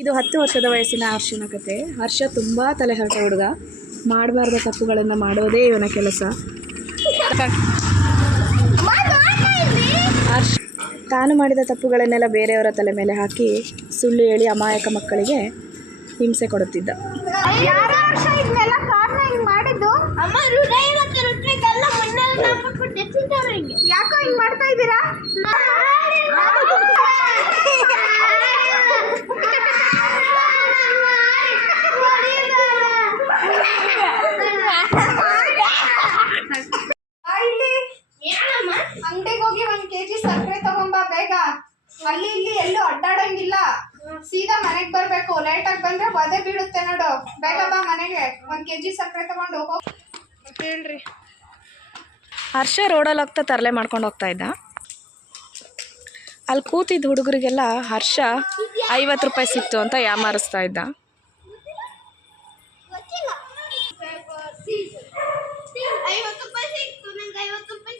ಇದು ಹತ್ತು ವರ್ಷದ ವಯಸ್ಸಿನ ಹರ್ಷನ ಕತೆ ಹರ್ಷ ತುಂಬ ತಲೆಹರಟ ಹುಡುಗ. ಮಾಡಬಾರ್ದ ತಪ್ಪುಗಳನ್ನು ಮಾಡೋದೇ ಇವನ ಕೆಲಸ. ಹರ್ಷ ತಾನು ಮಾಡಿದ ತಪ್ಪುಗಳನ್ನೆಲ್ಲ ಬೇರೆಯವರ ತಲೆ ಮೇಲೆ ಹಾಕಿ ಸುಳ್ಳು ಹೇಳಿ ಅಮಾಯಕ ಮಕ್ಕಳಿಗೆ ಹಿಂಸೆ ಕೊಡುತ್ತಿದ್ದ. ಯಾಕೋ ಹಿಂಗ್ ಮಾಡ್ತಾ ಇದ್ದೀರಾ? ಇಲ್ಲಿ ಅಂಗಡಿಗೆ ಹೋಗಿ ಒಂದ್ ಕೆಜಿ ಸಕ್ಕರೆ ತಗೊಂಬಾ ಬೇಗ. ಅಲ್ಲಿ ಇಲ್ಲಿ ಎಲ್ಲೂ ಅಡ್ಡಾಡಂಗಿಲ್ಲ. ಸೀದಾ ಮನೆಗ್ ಬರ್ಬೇಕು. ಲೇಟ್ ಆಗಿ ಬಂದ್ರೆ ಒದೆ ಬೀಳುತ್ತೆ ನೋಡು. ಬೇಗ ಬಾ ಮನೆಗೆ. ಒಂದ್ ಕೆಜಿ ಸಕ್ಕರೆ ತಗೊಂಡು ಹೋಗ್. ಹೇಳ್ರಿ ಹರ್ಷ ರೋಡಲ್ಲಿ ಹೋಗ್ತಾ ತರಲೆ ಮಾಡ್ಕೊಂಡು ಹೋಗ್ತಾ ಇದ್ದ. ಅಲ್ಲಿ ಕೂತಿದ್ದ ಹುಡುಗರಿಗೆಲ್ಲ ಹರ್ಷ ಐವತ್ತು ರೂಪಾಯಿ ಸಿಕ್ತು ಅಂತ ಯಾಮಾರಿಸ್ತಾ ಇದ್ದ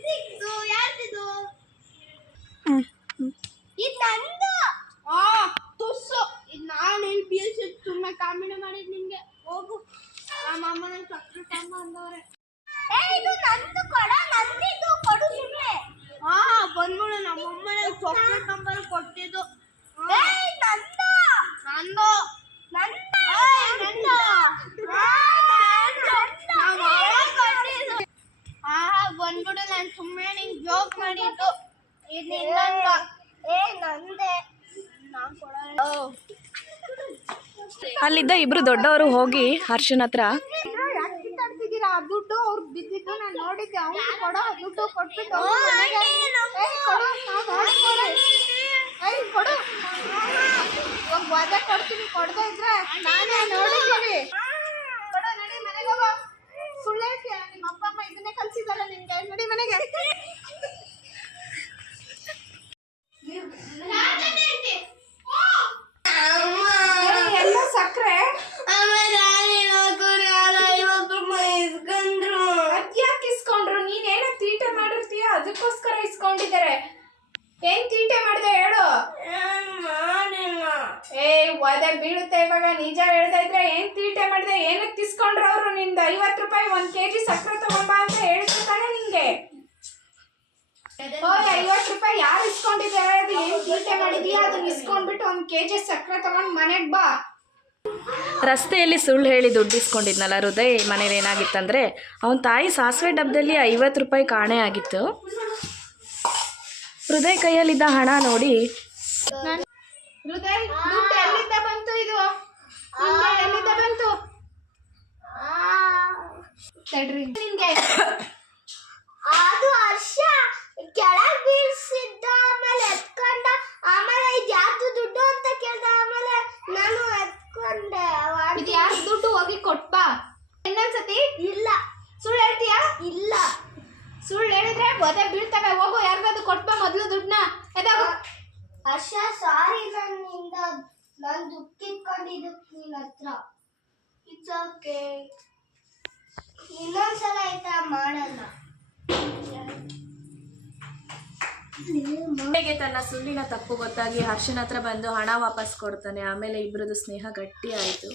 ಸಿಕ್ತು ಯಾರ್ದಿದು ಇದು ನಂದು ಆ ತುಸ್ಸು ಇದು ನಾನು ಇಲ್ಲಿ ಬೀಳ್ಸಿ ಸುಮ್ಮನೆ ಕಾಮಿಡಿ ಮಾಡಿದ್ ನಿಂಗೆ ಹೋಗು ನಮ್ಮ ಅಮ್ಮ ನಂಗೆ ಸಕ್ಕರೆ ತಮ್ಮ ಅಂದವ್ರೆ ಏ ಇದು ನಂದು ಕೊಡ ನಂದಿದು ಕೊಡು ಸುಮ್ಮನೆ ಹಾ ಬಂದ್ಬಿಡು ನಮ್ಮ ಸಕ್ಕರೆ ನಂಬರ್ ಕೊಟ್ಟಿದ್ದು. ಏ ನಂದು. ನಂದು. ನಂದು. ನಂದು. ನಮ್ಮ ಅಮ್ಮ ಕೊಟ್ಟಿದ್ದು. ಆಹಾ ಬಂದ್ಬಿಡು ನಾನು ಸುಮ್ಮನೆ ನಿಂಗೆ ಜೋಕ್ ಮಾಡಿದ್ದು. ಇದು ಏ ನಂದೆ. ನಾನು ಕೊಡಲ್ಲ. ಅಲ್ಲಿದ್ದ ಇಬ್ರು ದೊಡ್ಡವರು ಹೋಗಿ ಹರ್ಷನ್ ಹತ್ರ ಆ ದುಡ್ಡು ಅವ್ರು ಬಿದ್ದಿದ್ದು ನಾನು ನೋಡಿದ್ದೆ. ಅವ್ನು ಕೊಡೋ ದುಡ್ಡು ಕೊಟ್ಬಿಟ್ಟು ಅವ್ನು ಮನೆಗೆ- ಏಯ್ ಕೊಡು, ನಾವ್ ಮಾಡ್ಕೊಡು. ಏಯ್ ಕೊಡು. ಇವಾಗ ವಧೆ ಕೊಡ್ತೀನಿ ಕೊಡದೇ ಇದ್ರೆ ನಾನೇ ನೋಡಿದ್ದೀನಿ. ಕೊಡು ನಡಿ ಮನೆಗೆ ಹೋಗೋ. ಸುಳ್ಳು ಹೇಳ್ತೀಯ ನಿಮ್ಮ ಅಪ್ಪ ಅಮ್ಮ ಇದನ್ನೇ ಕಲ್ಸಿದಲ್ಲ ನಿನ್ಗೆ ನಡಿ ಮನೆಗೆ ಎಲ್ಲ ಸಕ್ಕರೆ ಅದ್ಯಾಕೆ ಇಸ್ಕೊಂಡ್ರು ನೀನ್ ಏನೋ ತೀಟೆ ಮಾಡಿರ್ತೀಯ ಅದಕ್ಕೋಸ್ಕರ ಇಸ್ಕೊಂಡಿದ್ದಾರೆ. ಏನ್ ತೀಟೆ ಮಾಡಿದೆ ಹೇಳು. ಏ ಒದೆ ಬೀಳುತ್ತೆ ಇವಾಗ. ನಿಜ ಹೇಳ್ತಾ ಇದ್ರೆ ಏನ್ ತೀಟೆ ಮಾಡಿದೆ? ಏನಕ್ಕೆ ತಿಸ್ಕೊಂಡ್ರ ಅವ್ರು ನಿಂದ? ಐವತ್ತು ರೂಪಾಯಿ ಒಂದ್ ಕೆಜಿ ಸಕ್ಕರೆ ತಗೊಂಬಾ ಅಂತ ಹೇಳಿದ್ರು ತಾನೇ ನಿಂಗೆ. ಐವತ್ ಐವತ್ತು ರೂಪಾಯಿ ಯಾರು ಇಸ್ಕೊಂಡಿದ್ದಾರೆ? ಅದು ಏನ್ ತೀಟೆ ಮಾಡಿದ್ಯಾ? ಅದನ್ನ ಇಸ್ಕೊಂಡ್ಬಿಟ್ಟು ಒಂದ್ ಕೆಜಿ ಸಕ್ಕರೆ ತಗೊಂಡ್ ಮನೆಗ್ ಬಾ. ರಸ್ತೆಯಲ್ಲಿ ಸುಳ್ಳು ಹೇಳಿ ದುಡ್ಡು ಇಸ್ಕೊಂಡಿದ್ನಲ್ಲ ಹೃದಯ ಮನೇಲಿ ಏನಾಗಿತ್ತಂದರೆ ಅವನ ತಾಯಿ ಸಾಸಿವೆ ಡಬ್ಬದಲ್ಲಿ ಐವತ್ತು ರೂಪಾಯಿ ಕಾಣೆ ಆಗಿತ್ತು. ಹೃದಯ್ ಕೈಯಲ್ಲಿದ್ದ ಹಣ ನೋಡಿ. ಹೃದಯ್ ದುಡ್ಡು ಬಂತು ಇದು? ನಿಮ್ಗೆ ಎಲ್ಲಿಂದ ಬಂತು? ತಡ್ರಿ. ನಿನ್ಗೆ. ಅದು ಹರ್ಷ ಕೆಳಗ್ ಬೀಳ್ಸಿದ್ದ ಆಮೇಲೆ ಎತ್ಕೊಂಡ ಆಮೇಲೆ ಇದು ಯಾರ್ದು ದುಡ್ಡು ಅಂತ ಕೇಳ್ದ ಆಮೇಲೆ ನಾನು ಎತ್ಕೊಂಡೆ. ಇದು ಯಾಕೆ ದುಡ್ಡು ಹೋಗಿ ಕೊಟ್ಬಾ. ಇನ್ನೊಂದ್ಸತಿ? ಇಲ್ಲ. ಸುಳ್ಳು ಹೇಳ್ತೀಯಾ? ಇಲ್ಲ. ಸುಳ್ಳು ಹೇಳಿದ್ರೆ ಒದೆ ಬೀಳ್ತವೆ ಹೋಗು ಯಾರಿಗಾದ್ರು ಕೊಟ್ಬಾ. ನಾನು ನಿನ್ನ ಹತ್ರ ಇಟ್ಸ್ ಓಕೆ ಮಾಡಲ್ಲ. ಹೇಗೆ ತನ್ನ ಸುಳ್ಳಿನ ತಪ್ಪು ಗೊತ್ತಾಗಿ ಹರ್ಷನ ಹತ್ರ ಬಂದು ಹಣ ವಾಪಸ್ ಕೊಡ್ತಾನೆ, ಆಮೇಲೆ ಇಬ್ಬರದು ಸ್ನೇಹ ಗಟ್ಟಿ ಆಯಿತು.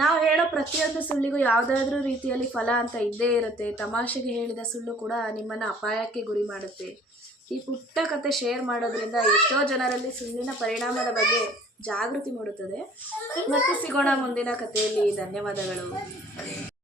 ನಾವು ಹೇಳೋ ಪ್ರತಿಯೊಂದು ಸುಳ್ಳಿಗೂ ಯಾವುದಾದ್ರೂ ರೀತಿಯಲ್ಲಿ ಫಲ ಅಂತ ಇದ್ದೇ ಇರುತ್ತೆ. ತಮಾಷೆಗೆ ಹೇಳಿದ ಸುಳ್ಳು ಕೂಡ ನಿಮ್ಮನ್ನು ಅಪಾಯಕ್ಕೆ ಗುರಿ ಮಾಡುತ್ತೆ. ಈ ಪುಟ್ಟ ಕತೆ ಶೇರ್ ಮಾಡೋದ್ರಿಂದ ಎಷ್ಟೋ ಜನರಲ್ಲಿ ಸುಳ್ಳಿನ ಪರಿಣಾಮದ ಬಗ್ಗೆ ಜಾಗೃತಿ ಮೂಡುತ್ತದೆ. ಮತ್ತೆ ಸಿಗೋಣ ಮುಂದಿನ ಕಥೆಯಲ್ಲಿ. ಧನ್ಯವಾದಗಳು.